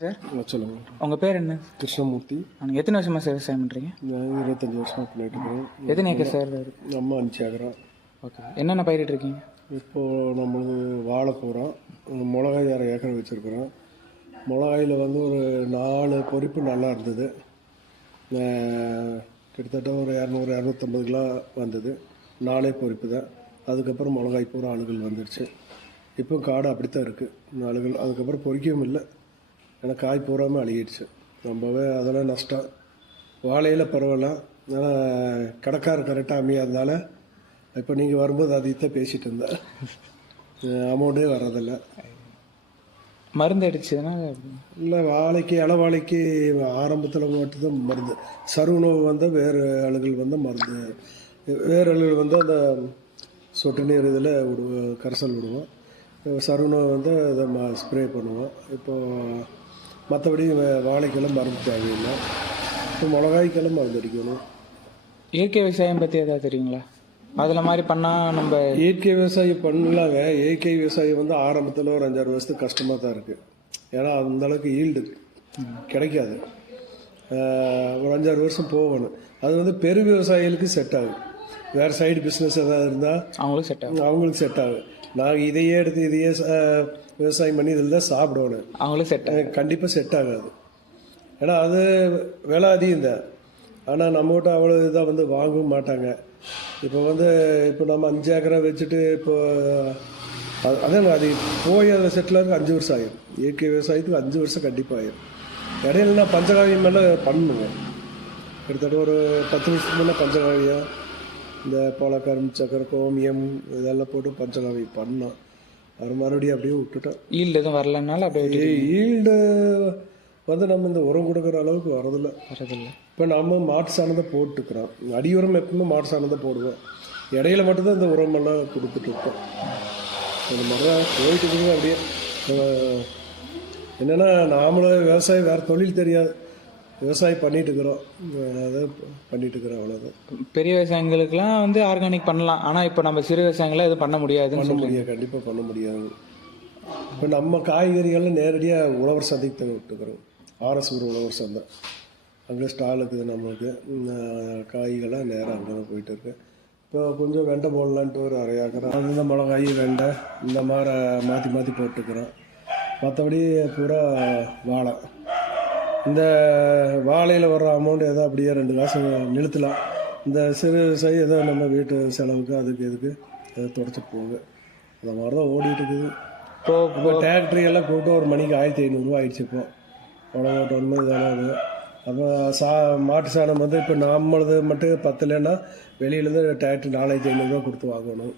Sir சொல்லுங்கள். உங்கள் பேர் என்ன? கிருஷ்ணமூர்த்தி. நீங்கள் எத்தனை வருஷமாக சார் விவசாயம் பண்ணுறீங்க? நான் 25 வருஷமாக பண்ணிட்டு இருக்கிறேன். எத்தனை ஏக்கர் சார்? நம்ம 5 ஏக்கரா. ஓகே, என்னென்ன பயிரிட்டு இருக்கீங்க? இப்போது நம்மளுக்கு வாழை போகிறோம், மிளகாய் 1/2 ஏக்கர் வச்சுருக்குறோம். மிளகாயில் வந்து ஒரு 4 பொறிப்பு நல்லா இருந்தது. கிட்டத்தட்ட ஒரு 200-250 கிலோ வந்தது. 4 பொறிப்பு தான். அதுக்கப்புறம் மிளகாய் பூரா அழுகல் வந்துடுச்சு. இப்போ காடு அப்படித்தான் இருக்குது அழுகல். அதுக்கப்புறம் பொறிக்கவும் இல்லை, ஏன்னா காய் பூராமல் அழுகிடுச்சு. ரொம்பவே அதெல்லாம் நஷ்டம். வாழையில் பரவாயில்ல, ஆனால் கடைக்காரர் கரெக்டாக அமையாதனால இப்போ நீங்கள் வரும்போது அதைத்தான் பேசிகிட்டு இருந்தேன். அமௌண்ட்டே வர்றதில்லை. மருந்து அடிச்சதுன்னா இல்லை, வாழைக்கு இளவாழைக்கு ஆரம்பத்தில் மட்டும்தான் மருந்து. சருவு நோவு வந்தால் வேறு அழுகல் வந்தால் மருந்து, வேறு அழுகல் வந்து அந்த சொட்டு நீர் இதில் விடுவோம், கரைசல் விடுவோம். சருவு நோவு வந்து அதை ஸ்ப்ரே பண்ணுவோம். இப்போது மற்றபடி வாழைக்கெல்லாம் மருந்து தேவையில்லை. இப்போ மிளகாய்க்கெல்லாம் மருந்து அடிக்கணும். இயற்கை விவசாயம் பற்றி எதாவது தெரியுங்களா? அதில் மாதிரி பண்ணால் நம்ம இயற்கை விவசாயம் பண்ணலாங்க. இயற்கை விவசாயம் வந்து ஆரம்பத்தில் ஒரு 5-6 வருஷத்துக்கு கஷ்டமாக தான் இருக்குது. ஏன்னா அந்தளவுக்கு ஈல்டு கிடைக்காது. ஒரு 5-6 வருஷம் போகணும். அது வந்து பெரு விவசாயிகளுக்கு செட் ஆகும். வேறு சைடு பிஸ்னஸ் எதாவது இருந்தால் அவங்களுக்கு செட் ஆகும். நாங்கள் இதையே எடுத்து இதையே விவசாயம் பண்ணி இதில் தான் சாப்பிடணும். அவங்களுக்கு கண்டிப்பாக செட் ஆகாது. ஏன்னா அது விலை அதிகம் தான். ஆனால் நம்மகிட்ட அவ்வளோ இதாக வந்து வாங்கவும் மாட்டாங்க. இப்போ வந்து இப்போ நம்ம 5 ஏக்கரை வச்சுட்டு இப்போ அதான் அது போய் அதில் செட்டில் இருக்க 5 வருஷம் ஆகிடும். இயற்கை விவசாயத்துக்கு 5 வருஷம் கண்டிப்பாக ஆகிடும். இடையில நான் பஞ்சகாவியம் மேலே பண்ணுங்க. கிட்டத்தட்ட ஒரு 10 வருஷத்துக்கு முன்னே பஞ்சகாவியம், இந்த பழக்கரும் சக்கரை கோமியம் இதெல்லாம் போட்டு பஞ்சகாவியம் பண்ணோம். அது மறுபடியும் அப்படியே விட்டுட்டோம். ஈல்டு எதுவும் வரலனால அப்படியே ஈல்டு வந்து நம்ம இந்த உரம் கொடுக்குற அளவுக்கு வரதில்லை. இப்போ நம்ம மாட்டு சாணத்தை போட்டுக்கிறோம். அடி உரம் எப்பவுமே மாட்டு சாணத்தை போடுவோம். இடையில மட்டும்தான் இந்த உரமெல்லாம் கொடுத்துட்டு இருக்கோம். அந்த மாதிரி தான் போயிட்டு இருக்குது. அப்படியே என்னென்னா நாமளும் விவசாயம் வேறு தொழில் தெரியாது, விவசாயம் பண்ணிட்டு இருக்கிறோம். அதை பண்ணிட்டு இருக்கிறோம், அவ்வளோதான். பெரிய விவசாயிகளுக்கெல்லாம் வந்து ஆர்கானிக் பண்ணலாம், ஆனால் இப்போ நம்ம சிறு விவசாயங்களாம் எதுவும் பண்ண முடியாது. கண்டிப்பாக பண்ண முடியாது. இப்போ நம்ம காய்கறிகள்லாம் நேரடியாக உழவர் சந்தைக்கு விட்டுக்கிறோம். ஆர்எஸ்புரம் உழவர் சந்தை, அங்கே ஸ்டால் இருக்குது நம்மளுக்கு. காய்கள்லாம் நேராக அங்கே தான் போயிட்டு இருக்கு. இப்போ கொஞ்சம் வெண்டை போடலான்ட்டு ஒரு 1/2 ஏக்கர் அந்த மிளகாய் வெண்டை இந்த மாதிரி மாற்றி போட்டுக்கிறோம். மற்றபடி பூரா வாழை. இந்த வாழையில் வர்ற அமௌண்ட் ஏதோ அப்படியே 2 காசு நிறுத்தலாம். இந்த சிறு விவசாயி ஏதோ நம்ம வீட்டு செலவுக்கு அதுக்கு எதுக்கு அதை தொடச்சி போகுது. அந்த மாதிரி தான் ஓடிட்டு இருக்குது. இப்போ டிராக்டரி எல்லாம் கூப்பிட்டு ஒரு மணிக்கு 1500 ரூபா ஆயிடுச்சு. இப்போ உடம்பு ஓட்டணும் இதெல்லாம் இது. அப்போ மாட்டு சாணம் வந்து இப்போ நம்மளது மட்டும் பத்தலைன்னா வெளியிலேருந்து டிராக்டர் 4500 ரூபா கொடுத்து வாங்கணும்.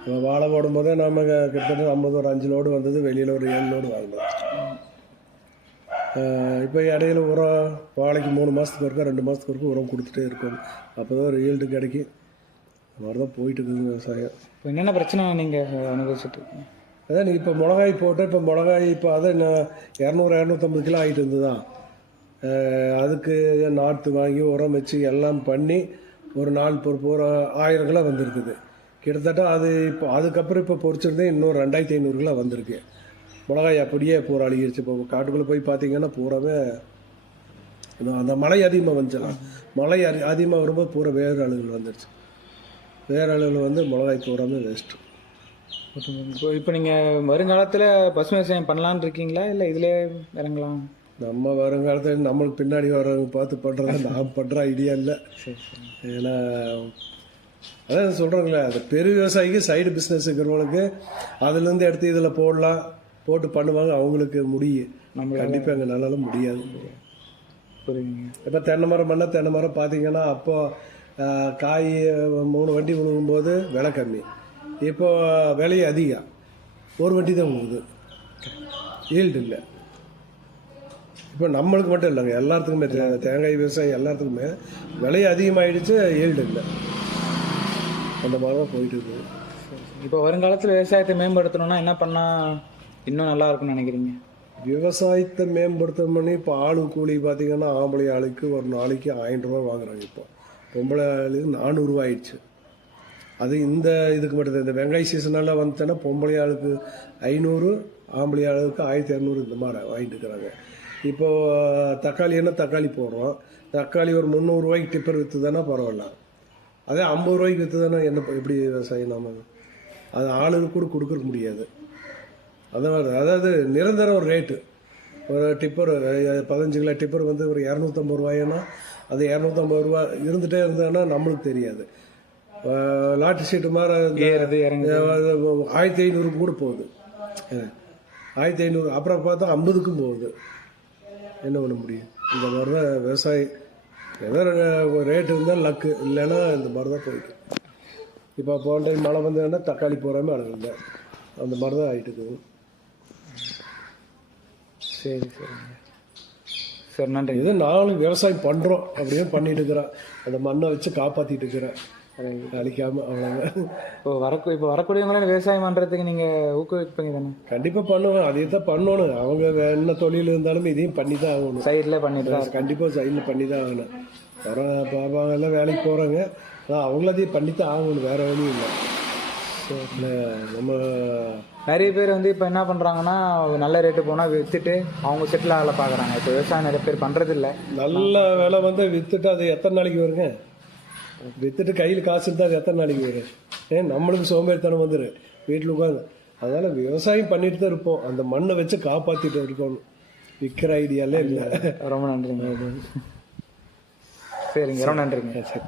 இப்போ வாழை போடும்போதே நம்ம கிட்டத்தட்ட நம்மளது ஒரு 5 லோடு வந்தது, வெளியில் ஒரு 7 லோடு வாங்கணும். இப்போ இடையில உரம் வாழைக்கு 3 மாதத்துக்கு ஒருக்கா 2 மாதத்துக்கு ஒருக்கா உரம் கொடுத்துட்டே இருக்கணும். அப்போ தான் ஒரு ஈல்டு கிடைக்கும். அது மாதிரி தான் போயிட்டு இருக்குது விவசாயம். இப்போ என்னென்ன பிரச்சனை நீங்கள் அனுபவிச்சுட்டு இருக்கீங்க? அதான் நீங்கள் இப்போ மிளகாய் போட்டு இப்போ மிளகாய் இப்போ அதை 200-250 கிலோ ஆகிட்டு இருந்துதான். அதுக்கு நாற்று வாங்கி உரம் வச்சு எல்லாம் பண்ணி ஒரு 4 பொறுப்பு ஒரு 1000 கிலோ வந்திருக்குது. கிட்டத்தட்ட அது இப்போ அதுக்கப்புறம் இப்போ பொறிச்சிருந்தே இன்னும் 2500 கிலோ வந்திருக்கு. மிளகாய் அப்படியே பூரா அழுகிடுச்சு. இப்போ காட்டுக்குள்ளே போய் பார்த்தீங்கன்னா பூராவே அந்த மழை அதிகமாக வந்துச்சலாம். மழை அதிகமாக வரும்போது பூரா வேறு அழுகுகள் வந்துடுச்சு. வேறு அழுகுகள் வந்து மிளகாய் பூராமே வேஸ்ட்டு. இப்போ நீங்கள் வருங்காலத்தில் பசுமை விவசாயம் பண்ணலான்னு இருக்கீங்களா, இல்லை இதிலே இறங்கலாம்? நம்ம வருங்காலத்தில் நம்மளுக்கு பின்னாடி வரவங்க பார்த்து பண்ணுறதா நான் பண்ணுற ஐடியா இல்லை. ஏன்னா அதான் சொல்கிறோங்களே, அந்த பெரு விவசாயிக்கு சைடு பிஸ்னஸ் இருக்கிறவங்களுக்கு அதுலேருந்து எடுத்து இதில் போட்டு பண்ணுவாங்க. அவங்களுக்கு முடியும். நம்ம கண்டிப்பாக அங்கே நல்லாலும் முடியாது. புரியுங்க. இப்போ தென்னை மரம் பண்ணால் தென்னை மரம் பார்த்தீங்கன்னா அப்போ காய் 3 வண்டி விழுகும்போது விலை கம்மி. இப்போ விலை அதிகம், ஒரு வண்டி தான் விழுகுது, ஈல்டு இல்லை. இப்போ நம்மளுக்கு மட்டும் இல்லைங்க, எல்லாத்துக்குமே தேங்காய் விவசாயம் எல்லாத்துக்குமே விலை அதிகமாகிடுச்சு, ஈல்டு இல்லை. அந்த மாதிரி தான் போயிட்டு இருக்குது. இப்போ வருங்காலத்தில் விவசாயத்தை மேம்படுத்தணும்னா என்ன பண்ணால் இன்னும் நல்லா இருக்குன்னு நினைக்கிறீங்க? விவசாயத்தை மேம்படுத்தணும்னு இப்போ ஆளு கூலி பார்த்தீங்கன்னா ஆம்பளை ஆளுக்கு ஒரு நாளைக்கு 1000 ரூபா வாங்குறாங்க. இப்போ பொம்பளை ஆளுக்கு 400 ரூபா ஆயிடுச்சு. அது இந்த இதுக்கு மட்டும் தான். இந்த வெங்காய சீசனெல்லாம் வந்துச்சுன்னா பொம்பளை ஆளுக்கு 500, ஆம்பளை அளவுக்கு 1200 இந்த மாதிரி வாங்கிட்டு இருக்கிறாங்க. இப்போது தக்காளி போடுறோம். தக்காளி ஒரு 300 ரூபாய்க்கு டிப்பர் விற்றுதானா பரவாயில்ல. அதே 50 ரூபாய்க்கு விற்றுதானா எப்படி விவசாயம் நம்ம அது ஆளுக்கு கூட கொடுக்க முடியாது. அதாவது நிரந்தரம் ஒரு ரேட்டு. ஒரு டிப்பர் 15 கிலோ டிப்பர் வந்து ஒரு 250 ரூபாய்னா அது 250 ரூபா இருந்துகிட்டே இருந்ததுன்னா நம்மளுக்கு தெரியாது. லாட்டு சீட்டு மாதிரி 1500 கூட போகுது. 1500 அப்புறம் பார்த்தா 50க்கும் போகுது. என்ன பண்ண முடியும்? இந்த மாதிரி தான் விவசாயம். ஏதோ ரேட்டு இருந்தால் லக்கு, இல்லைன்னா இந்த மாதிரி தான் போயிட்டு. இப்போ போன டைம் மழை வந்ததுன்னா தக்காளி போகாமல் அழகில்லை. அந்த மாதிரி தான் ஆகிட்டு இருக்குது. சரி சரிங்க சார், நன்றி. இது நானும் விவசாயம் பண்ணுறோம் அப்படின்னு பண்ணிட்டு இருக்கிறேன். அந்த மண்ணை வச்சு காப்பாற்றிட்டு இருக்கிறேன், அழிக்காமல். அவ்வளோதான். இப்போ வரக்கூடியவங்களாம் விவசாயம் பண்ணுறதுக்கு நீங்கள் ஊக்குவிப்பீங்க தானே? கண்டிப்பாக பண்ணுவேன். அதே தான் பண்ணணும். அவங்க என்ன தொழில் இருந்தாலும் இதையும் பண்ணி தான் ஆகணும். சைடில் பண்ணிட்டு தான் கண்டிப்பாக சைடில் பண்ணி தான் ஆகணும். பாப்பாங்க எல்லாம் வேலைக்கு போகிறாங்க, ஆனால் அவங்கள அதையும் பண்ணி தான் ஆகணும். வேறு வழியும் இல்லை. நம்ம நிறைய பேர் வந்து இப்போ என்ன பண்ணுறாங்கன்னா நல்ல ரேட்டு போனால் விற்றுட்டு அவங்க செட்டில் ஆகலை பார்க்குறாங்க. இப்போ விவசாயம் நிறைய பேர் பண்ணுறதில்ல. நல்ல வேலை வந்து விற்றுட்டு அது எத்தனை நாளைக்கு வருங்க? விற்றுட்டு கையில் காசு இருந்தால் அது எத்தனை நாளைக்கு வரும்? நம்மளுக்கு சோம்பேறித்தனம் வந்துடும் வீட்டில் உட்காந்து. அதனால் விவசாயம் பண்ணிட்டு தான் இருப்போம். அந்த மண்ணை வச்சு காப்பாற்றிட்டு இருக்கணும். விற்கிற ஐடியாலே இல்லை. ரொம்ப நன்றிங்க. சரிங்க, ரொம்ப நன்றிங்க. சரி.